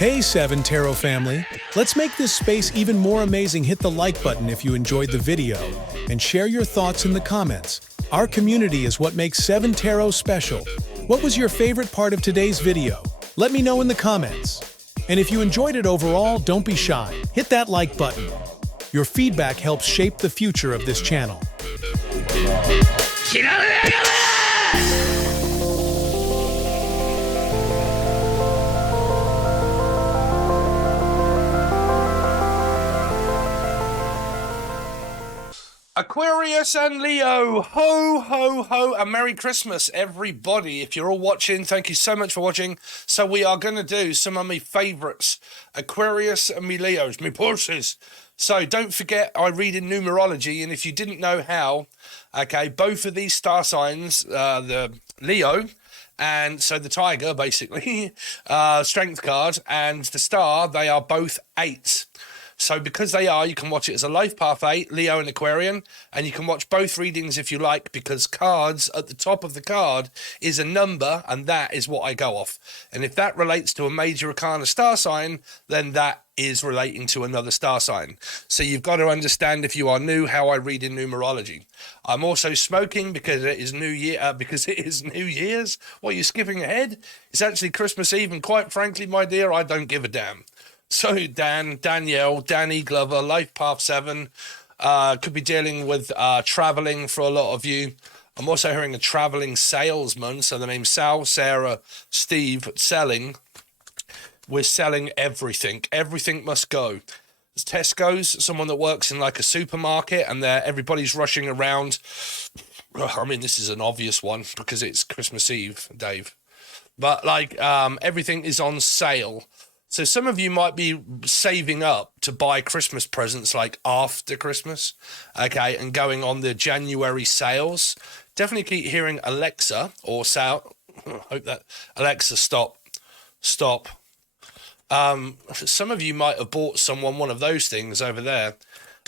Hey 7 Tarot family, let's make this space even more amazing. Hit the like button if you enjoyed the video and share your thoughts in the comments. Our community is what makes 7 Tarot special. What was your favorite part of today's video? Let me know in the comments. And if you enjoyed it overall, don't be shy. Hit that like button. Your feedback helps shape the future of this channel. Aquarius and Leo, ho, ho, ho, and Merry Christmas, everybody. If you're all watching, thank you so much for watching. So we are going to do some of my favourites, Aquarius and me Leos, me Porsches. So don't forget, I read in numerology, and if you didn't know how, okay, both of these star signs, the Leo, and so the tiger, basically, strength card, and the star, they are both 8. So because they are, you can watch it as a life path 8, Leo and Aquarian, and you can watch both readings if you like, because cards at the top of the card is a number, and that is what I go off. And if that relates to a major arcana star sign, then that is relating to another star sign. So you've got to understand, if you are new, how I read in numerology. I'm also smoking because it is New Year. Because it is New Year's. What, are you skipping ahead? It's actually Christmas Eve, and quite frankly, my dear, I don't give a damn. So Danielle, Danny Glover, Life Path 7, could be dealing with traveling for a lot of you. I'm also hearing a traveling salesman, so the name's Sal, Sarah, Steve, selling. We're selling everything. Everything must go. There's Tesco's, someone that works in like a supermarket, and everybody's rushing around. I mean, this is an obvious one because it's Christmas Eve, Dave. But like everything is on sale. So some of you might be saving up to buy Christmas presents like after Christmas, okay, and going on the January sales. Definitely keep hearing Alexa or Sal. Hope that Alexa, stop. Some of you might have bought someone one of those things over there,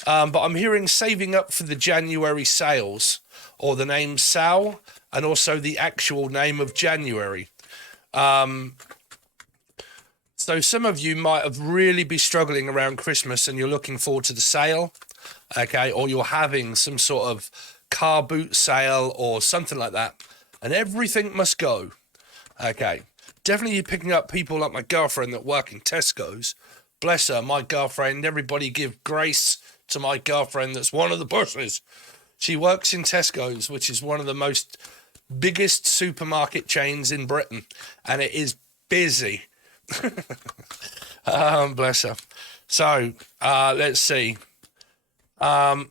but I'm hearing saving up for the January sales, or the name Sal, and also the actual name of January. So some of you might have really be struggling around Christmas and you're looking forward to the sale, okay, or you're having some sort of car boot sale or something like that, and everything must go, okay. Definitely you're picking up people like my girlfriend that work in Tesco's. Bless her, my girlfriend. Everybody give grace to my girlfriend that's one of the bosses. She works in Tesco's, which is one of the most biggest supermarket chains in Britain, and it is busy. Bless her. So let's see. So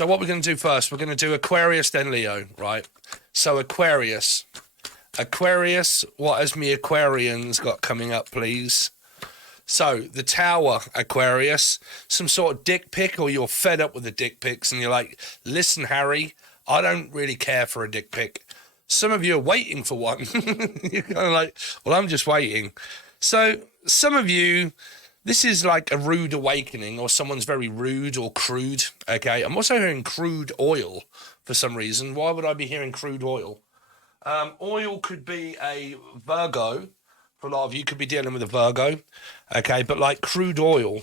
what we're going to do first, we're going to do Aquarius, then Leo, right? So Aquarius, what has me Aquarians got coming up, please? So the Tower, Aquarius, some sort of dick pic, or you're fed up with the dick pics and you're like, listen, Harry, I don't really care for a dick pic. Some of you are waiting for one. You're kind of like, well, I'm just waiting. So some of you, this is like a rude awakening, or someone's very rude or crude, okay? I'm also hearing crude oil for some reason. Why would I be hearing crude oil? Oil could be a Virgo. For a lot of you, could be dealing with a Virgo, okay? But like crude oil,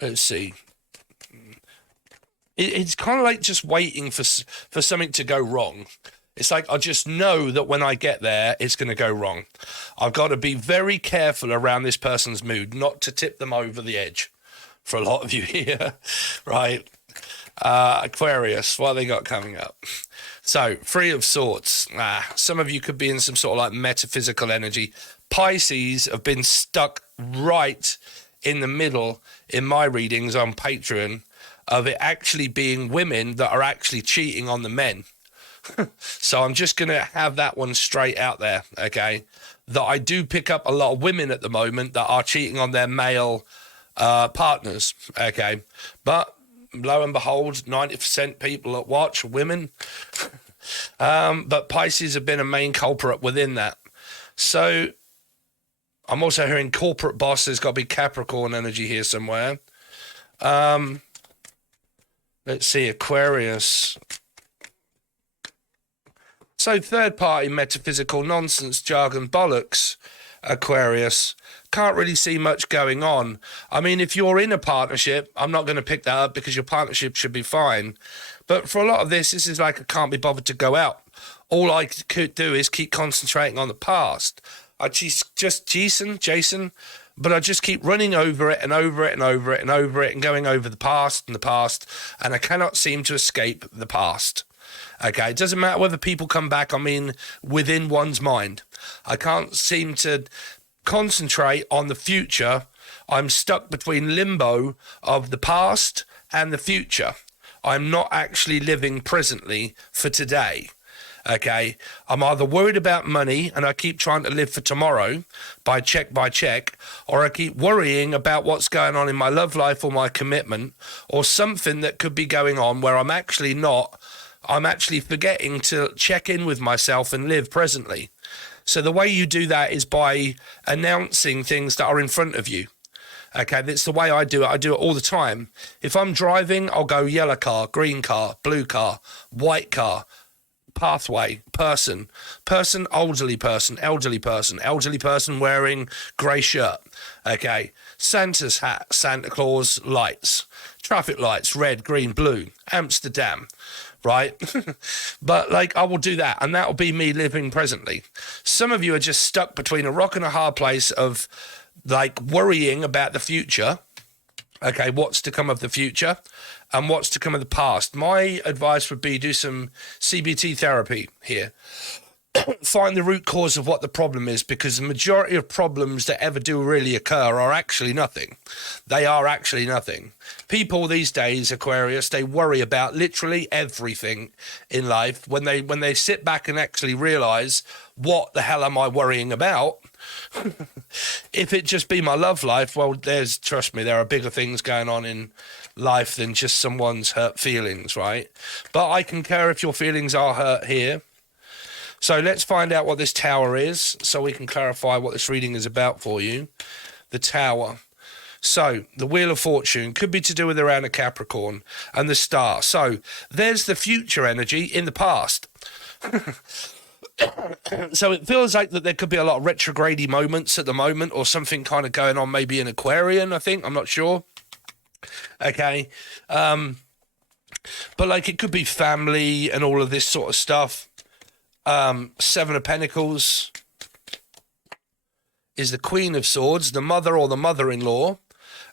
let's see. It's kind of like just waiting for something to go wrong. It's like, I just know that when I get there, it's going to go wrong. I've got to be very careful around this person's mood, not to tip them over the edge. For a lot of you here, right? Aquarius, what have they got coming up? So, Three of Swords. Some of you could be in some sort of like metaphysical energy. Pisces have been stuck right in the middle in my readings on Patreon of it actually being women that are actually cheating on the men. So I'm just going to have that one straight out there, okay? That I do pick up a lot of women at the moment that are cheating on their male partners, okay? But lo and behold, 90% people that watch are women. But Pisces have been a main culprit within that. So I'm also hearing corporate boss. There's got to be Capricorn energy here somewhere. Let's see, Aquarius. So third-party metaphysical nonsense, jargon, bollocks, Aquarius. Can't really see much going on. I mean, if you're in a partnership, I'm not going to pick that up because your partnership should be fine. But for a lot of this is like I can't be bothered to go out. All I could do is keep concentrating on the past. I just Jason, but I just keep running over it and over it and over it and over it and going over the past, and I cannot seem to escape the past. Okay, it doesn't matter whether people come back, I mean, within one's mind. I can't seem to concentrate on the future. I'm stuck between limbo of the past and the future. I'm not actually living presently for today. Okay, I'm either worried about money and I keep trying to live for tomorrow by check, or I keep worrying about what's going on in my love life or my commitment or something that could be going on where I'm actually forgetting to check in with myself and live presently. So the way you do that is by announcing things that are in front of you. Okay, that's the way I do it. I do it all the time. If I'm driving, I'll go yellow car, green car, blue car, white car, pathway, person, elderly person wearing grey shirt. Okay, Santa's hat, Santa Claus, lights, traffic lights, red, green, blue, Amsterdam, right? But like I will do that, and that will be me living presently. Some of you are just stuck between a rock and a hard place of like worrying about the future. Okay, what's to come of the future and what's to come of the past. My advice would be do some CBT therapy here. Find the root cause of what the problem is, because the majority of problems that ever do really occur are actually nothing. They are actually nothing. People these days, Aquarius, they worry about literally everything in life. When they sit back and actually realize, what the hell am I worrying about? If it just be my love life, well, trust me, there are bigger things going on in life than just someone's hurt feelings, right? But I can care if your feelings are hurt here. So let's find out what this tower is so we can clarify what this reading is about for you. The tower. So the Wheel of Fortune could be to do with around a Capricorn and the star. So there's the future energy in the past. So it feels like that there could be a lot of retrograde moments at the moment, or something kind of going on maybe in Aquarian, I think. I'm not sure. Okay. But like it could be family and all of this sort of stuff. Seven of Pentacles is the Queen of Swords, the mother or the mother-in-law,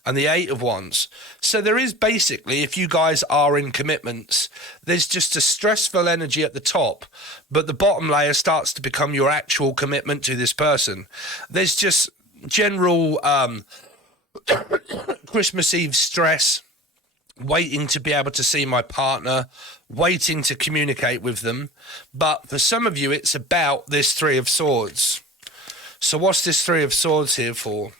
and the Eight of Wands. So there is basically, if you guys are in commitments, there's just a stressful energy at the top, but the bottom layer starts to become your actual commitment to this person. There's just general Christmas Eve stress, waiting to be able to see my partner, waiting to communicate with them. But for some of you, it's about this Three of Swords. So what's this Three of Swords here for?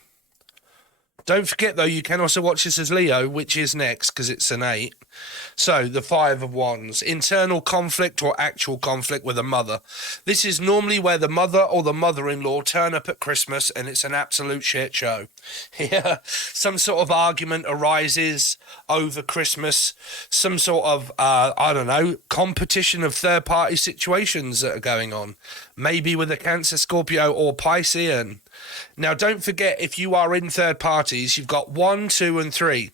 Don't forget, though, you can also watch this as Leo, which is next, because it's an 8. So, the Five of Wands. Internal conflict or actual conflict with a mother. This is normally where the mother or the mother-in-law turn up at Christmas and it's an absolute shit show. Yeah, some sort of argument arises over Christmas. Some sort of, I don't know, competition of third-party situations that are going on. Maybe with a Cancer, Scorpio or Piscean. Now, don't forget, if you are in third parties, you've got 1, 2, and 3.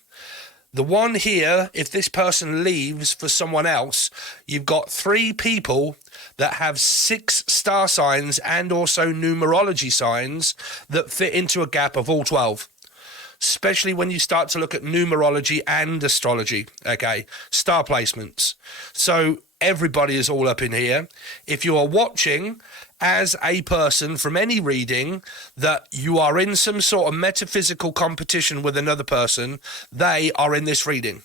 The one here, if this person leaves for someone else, you've got 3 people that have 6 star signs and also numerology signs that fit into a gap of all 12. Especially when you start to look at numerology and astrology, okay? Star placements. So everybody is all up in here. If you are watching as a person from any reading that you are in some sort of metaphysical competition with another person, they are in this reading.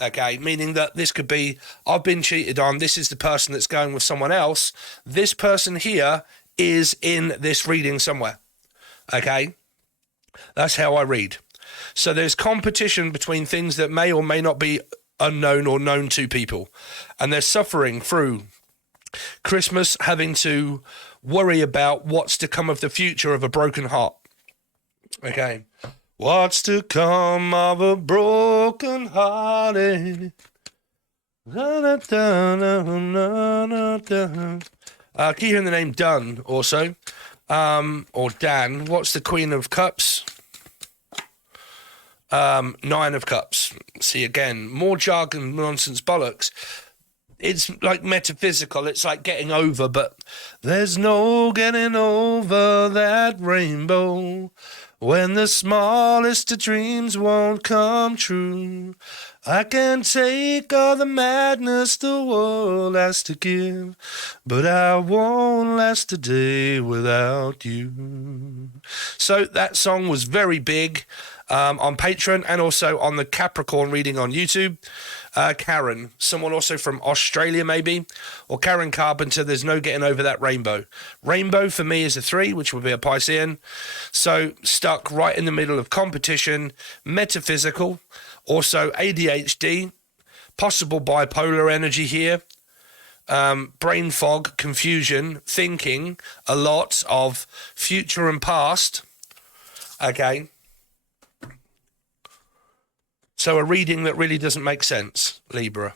Okay, meaning that this could be, I've been cheated on, this is the person that's going with someone else. This person here is in this reading somewhere. Okay, that's how I read. So there's competition between things that may or may not be unknown or known to people. And they're suffering through Christmas, having to worry about what's to come of the future of a broken heart. Okay. What's to come of a broken hearted? Keep hearing the name Dunn also. Or Dan. What's the Queen of Cups? 9 of Cups. See, again, more jargon, nonsense, bollocks. It's like metaphysical. It's like getting over, but there's no getting over that rainbow when the smallest of dreams won't come true. I can take all the madness the world has to give, but I won't last a day without you. So that song was very big on Patreon and also on the Capricorn reading on YouTube. Karen, someone also from Australia maybe, or Karen Carpenter, there's no getting over that rainbow. Rainbow for me is a 3, which would be a Piscean. So stuck right in the middle of competition, metaphysical, also ADHD, possible bipolar energy here, brain fog, confusion, thinking a lot of future and past. Okay. So a reading that really doesn't make sense, Libra.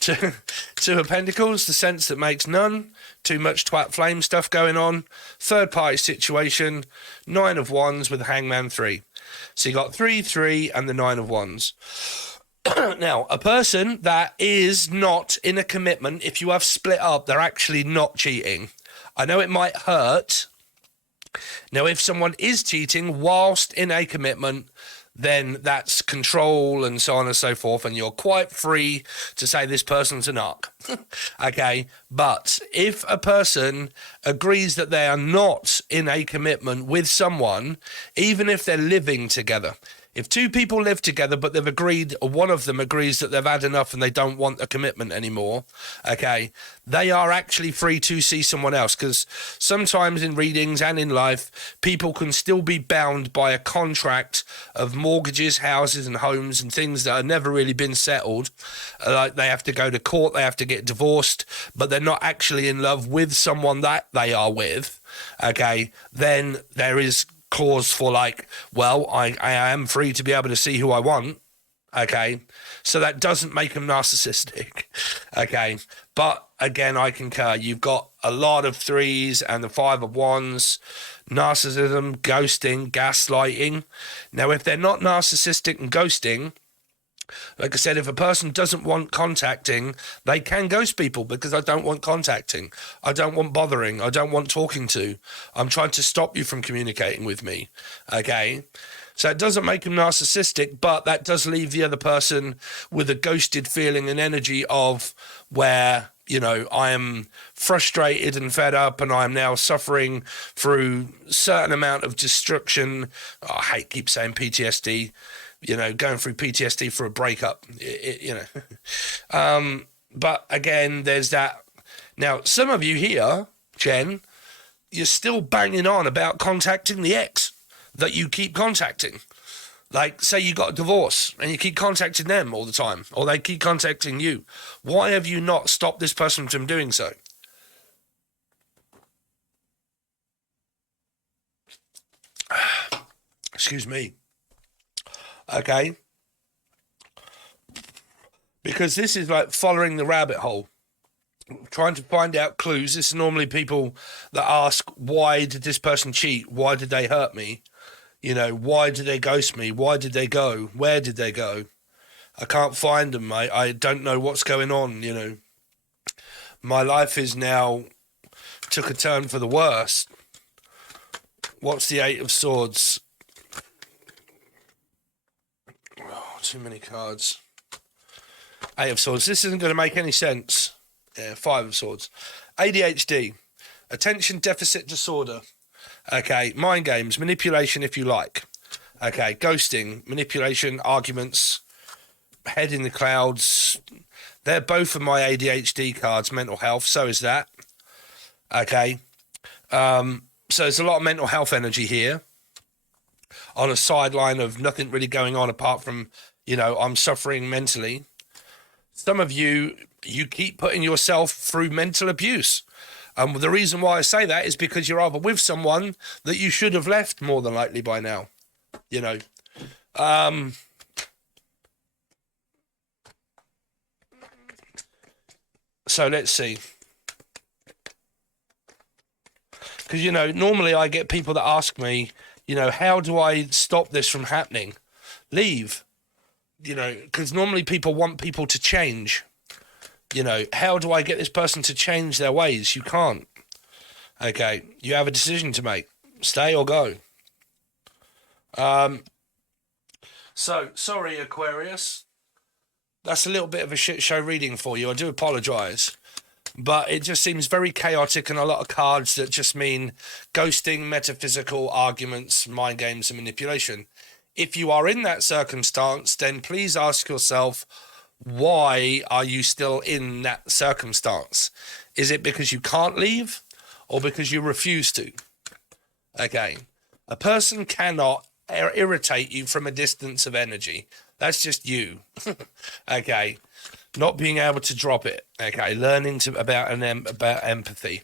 Two of Pentacles, the sense that makes none. Too much twat flame stuff going on. Third party situation. 9 of Wands with Hangman 3. So you got 3, 3 and the 9 of Wands. Now, a person that is not in a commitment, if you have split up, they're actually not cheating. I know it might hurt. Now, if someone is cheating whilst in a commitment, then that's control and so on and so forth, and you're quite free to say this person's a narc. Okay, but if a person agrees that they are not in a commitment with someone, even if they're living together, if two people live together but they've agreed, or one of them agrees that they've had enough and they don't want a commitment anymore, okay, they are actually free to see someone else, because sometimes in readings and in life, people can still be bound by a contract of mortgages, houses and homes and things that have never really been settled. Like they have to go to court, they have to get divorced, but they're not actually in love with someone that they are with, okay, then there is clause for like, well, I am free to be able to see who I want, okay, so that doesn't make them narcissistic, okay, but again, I concur, you've got a lot of 3s and the 5 of Wands, narcissism, ghosting, gaslighting. Now, if they're not narcissistic and ghosting, like I said, if a person doesn't want contacting, they can ghost people, because I don't want contacting. I don't want bothering. I don't want talking to. I'm trying to stop you from communicating with me. Okay? So it doesn't make them narcissistic, but that does leave the other person with a ghosted feeling and energy of where, you know, I am frustrated and fed up and I am now suffering through a certain amount of destruction. Oh, I keep saying PTSD. You know, going through PTSD for a breakup, you know. But again, there's that. Now, some of you here, Jen, you're still banging on about contacting the ex that you keep contacting. Like, say you got a divorce and you keep contacting them all the time, or they keep contacting you. Why have you not stopped this person from doing so? Excuse me. Okay, because this is like following the rabbit hole, trying to find out clues. This is normally people that ask, why did this person cheat? Why did they hurt me? You know, why did they ghost me? Why did they go? Where did they go? I can't find them. I don't know what's going on, you know. My life is now took a turn for the worse. What's the 8 of Swords? Too many cards. 8 of Swords. This isn't going to make any sense. Yeah, 5 of Swords. ADHD. Attention Deficit Disorder. Okay. Mind games. Manipulation, if you like. Okay. Ghosting. Manipulation. Arguments. Head in the clouds. They're both of my ADHD cards. Mental health. So is that. Okay. So there's a lot of mental health energy here. On a sideline of nothing really going on apart from, you know, I'm suffering mentally. Some of you keep putting yourself through mental abuse. The reason why I say that is because you're either with someone that you should have left more than likely by now. You know. So let's see. Because, you know, normally I get people that ask me, you know, how do I stop this from happening? Leave. You know, because normally people want people to change. You know, how do I get this person to change their ways? You can't. Okay, you have a decision to make. Stay or go. So, sorry, Aquarius. That's a little bit of a shit show reading for you. I do apologise. But it just seems very chaotic and a lot of cards that just mean ghosting, metaphysical arguments, mind games and manipulation. If you are in that circumstance, then please ask yourself, why are you still in that circumstance? Is it because you can't leave or because you refuse to? Okay. A person cannot irritate you from a distance of energy. That's just you. Okay. Not being able to drop it. Okay. Learning about empathy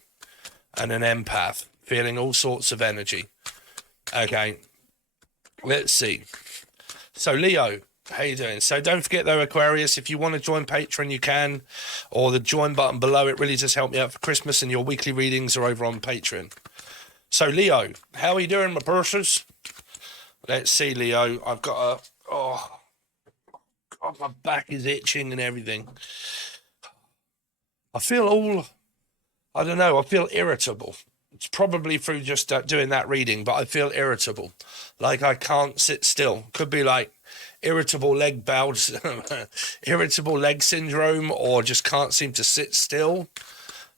and an empath, feeling all sorts of energy. Okay. Let's see. So Leo, how you doing? So don't forget though, Aquarius, if you want to join Patreon, you can, or the join button below. It really does help me out for Christmas, and your weekly readings are over on Patreon. So Leo, how are you doing, my purses? Let's see, Leo. I've got God, my back is itching and everything. I feel I don't know, I feel irritable. It's probably through just doing that reading, but I feel irritable. Like I can't sit still. Could be like irritable leg bowels, irritable leg syndrome, or just can't seem to sit still.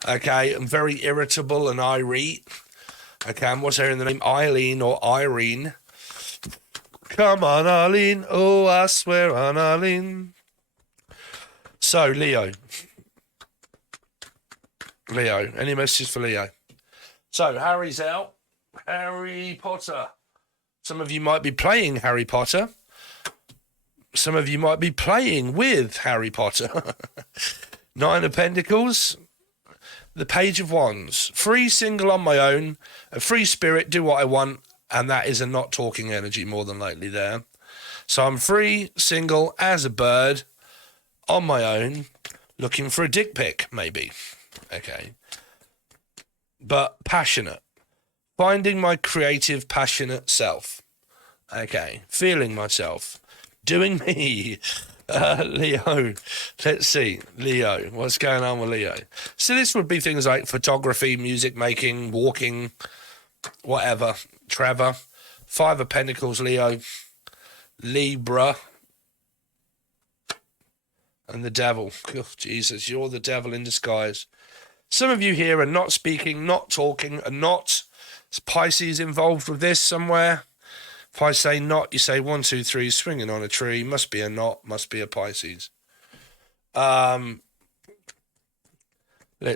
Okay, I'm very irritable and irate. Okay, and what's her in the name? Eileen or Irene. Come on, Eileen. Oh, I swear on Eileen. So, Leo. Any messages for Leo? So, Harry's out. Harry Potter. Some of you might be playing Harry Potter. Some of you might be playing with Harry Potter. Nine of Pentacles. The Page of Wands. Free, single, on my own. A free spirit, do what I want. And that is a not talking energy more than likely there. So I'm free, single, as a bird, on my own, looking for a dick pic, maybe. Okay. But passionate. Finding my creative, passionate self. Okay. Feeling myself. Doing me. Leo. Let's see. Leo. What's going on with Leo? So this would be things like photography, music making, walking, whatever. Trevor. Five of Pentacles, Leo. Libra. And the devil. Oh, Jesus, you're the devil in disguise. Some of you here are not speaking, not talking, are not. Is Pisces involved with this somewhere? If I say not, you say 1, 2, 3, swinging on a tree. Must be a knot, must be a Pisces. Let's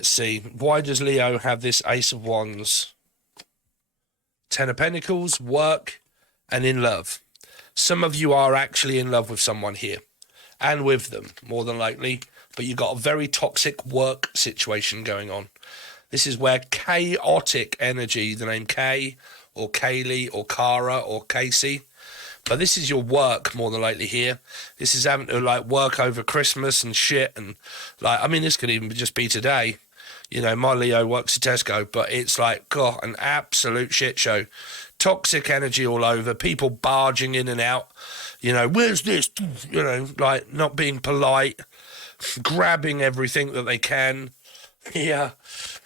see. Why does Leo have this Ace of Wands? 10 of Pentacles, work, and in love. Some of you are actually in love with someone here. And with them, more than likely. But you've got a very toxic work situation going on. This is where chaotic energy, the name Kay, or Kaylee, or Cara, or Casey. But this is your work, more than likely here. This is having to, like, work over Christmas and shit. And, like, I mean, this could even just be today. You know, my Leo works at Tesco, but it's like, God, an absolute shit show. Toxic energy all over, people barging in and out. You know, where's this? You know, like, not being polite, grabbing everything that they can. Yeah.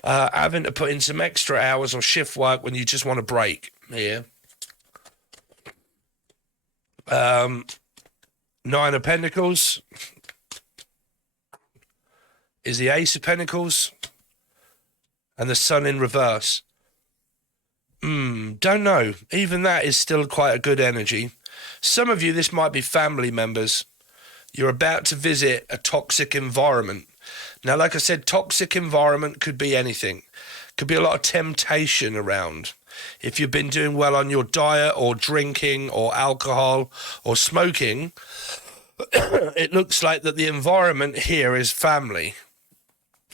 Having to put in some extra hours or shift work when you just want a break. Yeah. 9 of Pentacles is the Ace of Pentacles and the Sun in reverse. Don't know. Even that is still quite a good energy. Some of you, this might be family members. You're about to visit a toxic environment. Now, like I said, toxic environment could be anything. Could be a lot of temptation around. If you've been doing well on your diet or drinking or alcohol or smoking, it looks like that the environment here is family.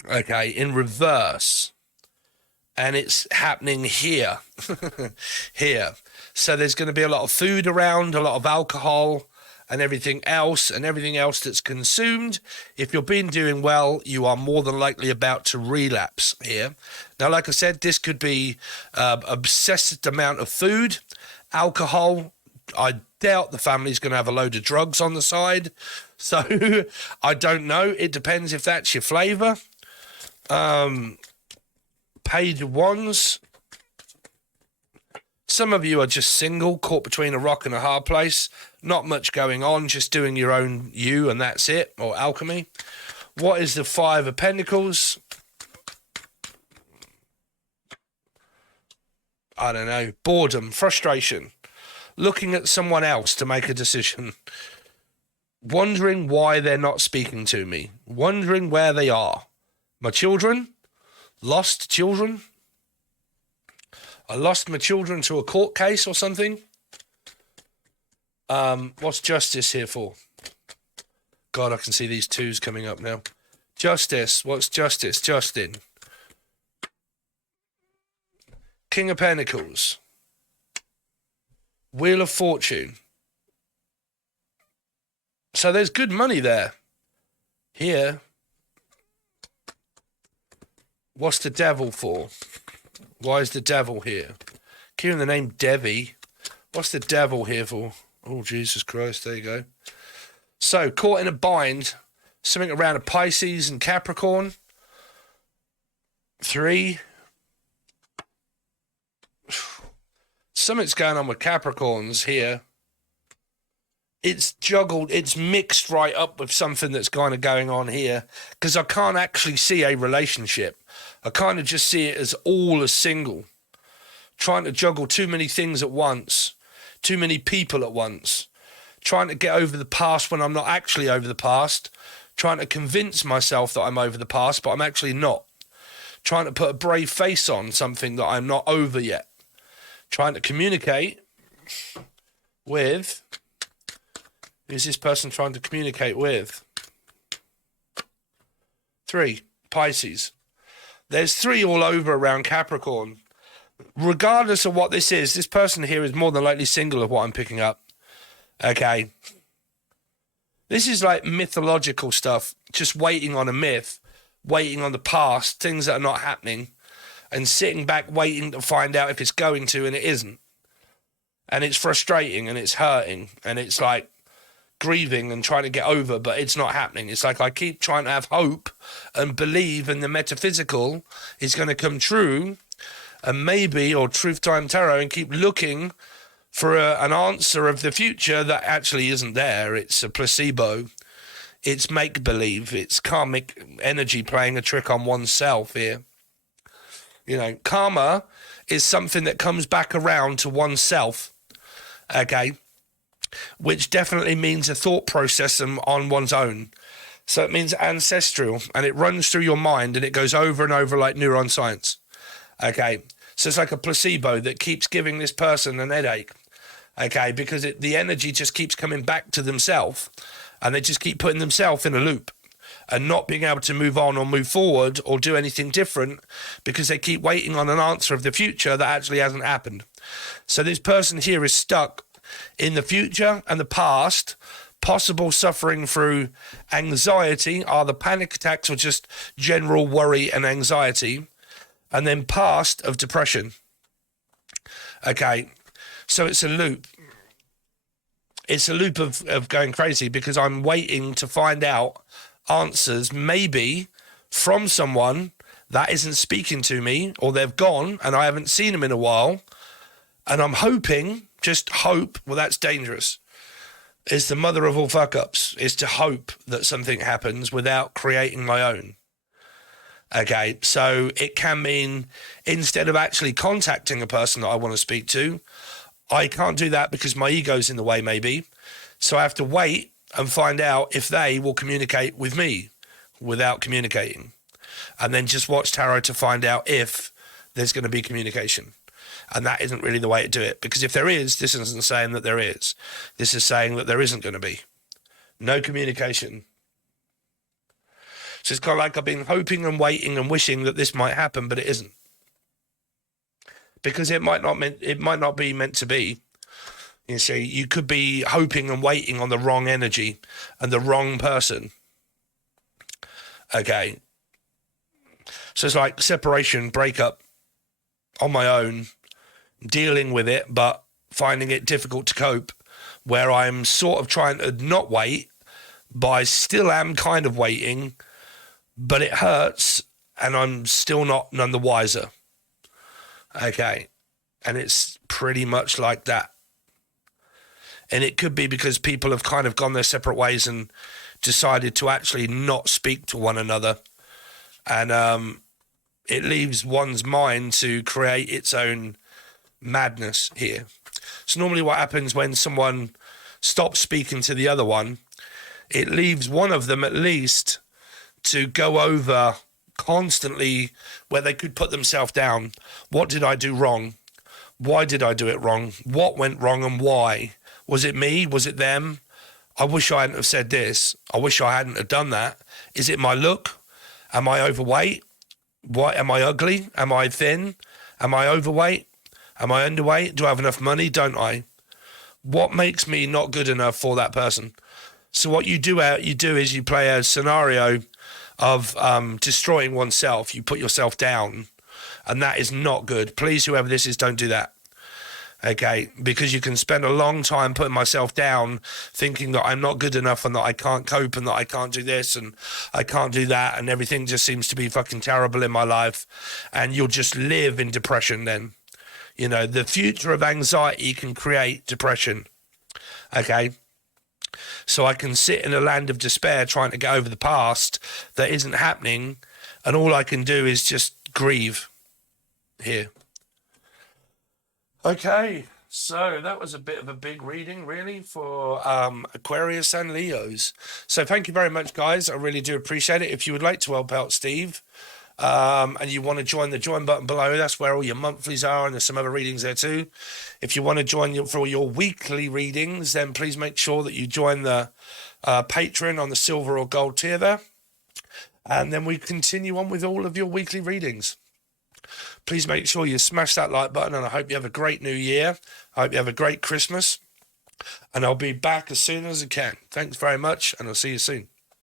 Okay, in reverse. And it's happening here. Here. So there's going to be a lot of food around, a lot of alcohol, and everything else that's consumed. If you've been doing well, you are more than likely about to relapse here. Now, like I said, this could be obsessed amount of food, alcohol. I doubt the family's going to have a load of drugs on the side. So I don't know. It depends if that's your flavour. Paid ones. Some of you are just single, caught between a rock and a hard place. Not much going on, just doing your own you and that's it, or alchemy. What is the Five of Pentacles? I don't know. Boredom, frustration. Looking at someone else to make a decision. Wondering why they're not speaking to me. Wondering where they are. My children? Lost children? I lost my children to a court case or something. What's justice here for? God, I can see these twos coming up now. Justice. What's justice? Justin. King of Pentacles. Wheel of Fortune. So there's good money there. Here. What's the devil for? Why is the devil here? Hearing the name Devi. What's the devil here for? Oh, Jesus Christ. There you go. So, caught in a bind. Something around a Pisces and Capricorn. 3. Something's going on with Capricorns here. It's juggled, it's mixed right up with something that's kind of going on here, because I can't actually see a relationship. I kind of just see it as all a single. Trying to juggle too many things at once, too many people at once. Trying to get over the past when I'm not actually over the past. Trying to convince myself that I'm over the past, but I'm actually not. Trying to put a brave face on something that I'm not over yet. Trying to communicate with... Who's this person trying to communicate with? 3, Pisces. There's 3 all over around Capricorn. Regardless of what this is, this person here is more than likely single of what I'm picking up. Okay. This is like mythological stuff, just waiting on a myth, waiting on the past, things that are not happening, and sitting back waiting to find out if it's going to, and it isn't. And it's frustrating, and it's hurting, and it's like, grieving and trying to get over, but it's not happening. It's like I keep trying to have hope and believe in the metaphysical is going to come true, and maybe, or Truth Time Tarot, and keep looking for an answer of the future that actually isn't there. It's a placebo. It's make-believe. It's karmic energy playing a trick on oneself here. You know, karma is something that comes back around to oneself, okay? Which definitely means a thought process on one's own. So it means ancestral, and it runs through your mind, and it goes over and over like neuron science. Okay, so it's like a placebo that keeps giving this person an headache. Okay, because the energy just keeps coming back to themselves, and they just keep putting themselves in a loop and not being able to move on or move forward or do anything different because they keep waiting on an answer of the future that actually hasn't happened. So this person here is stuck in the future and the past, possible suffering through anxiety, either panic attacks or just general worry and anxiety, and then past of depression. Okay, so it's a loop. It's a loop of going crazy because I'm waiting to find out answers, maybe from someone that isn't speaking to me, or they've gone and I haven't seen them in a while, and I'm hoping, just hope, well, that's dangerous. It's the mother of all fuck-ups, is to hope that something happens without creating my own. Okay, so it can mean instead of actually contacting a person that I want to speak to, I can't do that because my ego's in the way, maybe. So I have to wait and find out if they will communicate with me without communicating. And then just watch tarot to find out if there's going to be communication. And that isn't really the way to do it. Because if there is, this isn't saying that there is. This is saying that there isn't going to be. No communication. So it's kind of like I've been hoping and waiting and wishing that this might happen, but it isn't. Because it might not be meant to be. You see, you could be hoping and waiting on the wrong energy and the wrong person. Okay. So it's like separation, breakup on my own, dealing with it, but finding it difficult to cope, where I'm sort of trying to not wait, but I still am kind of waiting, but it hurts and I'm still none the wiser. Okay. And it's pretty much like that. And it could be because people have kind of gone their separate ways and decided to actually not speak to one another. And it leaves one's mind to create its own madness here. So normally what happens when someone stops speaking to the other one, it leaves one of them at least to go over constantly where they could put themselves down. What did I do wrong? Why did I do it wrong? What went wrong and why? Was it me? Was it them? I wish I hadn't have said this. I wish I hadn't have done that. Is it my look? Am I overweight? Why am I ugly? Am I thin? Am I overweight? Am I underweight? Do I have enough money? Don't I? What makes me not good enough for that person? So what you do is you play a scenario of destroying oneself. You put yourself down, and that is not good. Please, whoever this is, don't do that. Okay, because you can spend a long time putting myself down, thinking that I'm not good enough and that I can't cope and that I can't do this and I can't do that, and everything just seems to be fucking terrible in my life, and you'll just live in depression then. You know, the future of anxiety can create depression. Okay, so I can sit in a land of despair trying to get over the past that isn't happening, and all I can do is just grieve here. Okay, so that was a bit of a big reading, really, for Aquarius and Leos. So thank you very much, guys. I really do appreciate it. If you would like to help out Steve and you want to join the join button below, that's where all your monthlies are, and there's some other readings there too. If you want to join for your weekly readings, then please make sure that you join the Patreon on the silver or gold tier there. And then we continue on with all of your weekly readings. Please make sure you smash that like button, and I hope you have a great new year. I hope you have a great Christmas, and I'll be back as soon as I can. Thanks very much, and I'll see you soon.